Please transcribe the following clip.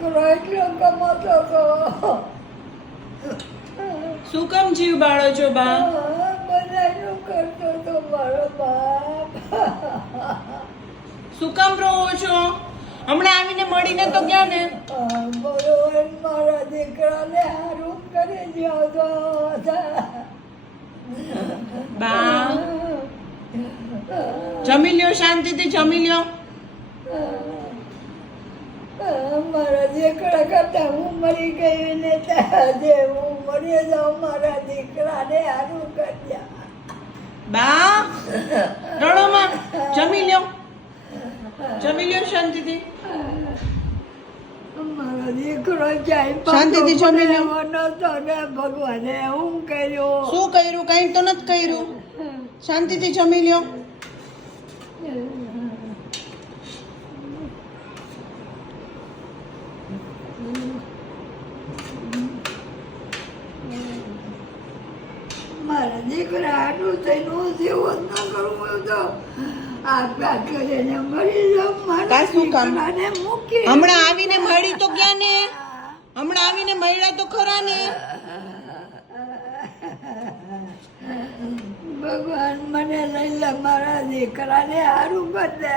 દીકરો એટલો કમાતો હતો. શું કામ જીવ બાળો છો બા? બધાનું કરતો હતો મારો બાપ. શું કામ રહો છો? હમણાં આવીને મળીને તો ગયા ને. બરોબર મારા દીકરાને હારું કરી દ્યો તો. બા જમી લ્યો, શાંતિથી જમી લ્યો. મારા દીકરા કરતા હું મરી ગઈ ને આજે હું મરી જાઉં. મારા દીકરાને હારું કર્યા. બા રણોમાં જમી લ્યો, જમી લ્યો શાંતિથી. મારો દીકરો ક્યાંય શાંતિથી જમી લો. નતો ને ભગવાને હું કર્યું. શું કર્યું? કઈ તો નથી કર્યું. શાંતિથી જમી લ્યો. મારા દીકરા આટલું થઈને હું જીવન ના કરું તો આપઘાત કરીને મરી જાઉં. મારા કાં શું કામ? દીકરાને મૂકી હમણાં આવીને મળી તો ગયા ને. હમણાં આવીને મળ્યા તો ખરા ને. ભગવાન મને લઈ લે, મારા દીકરાને હારું કરી દે.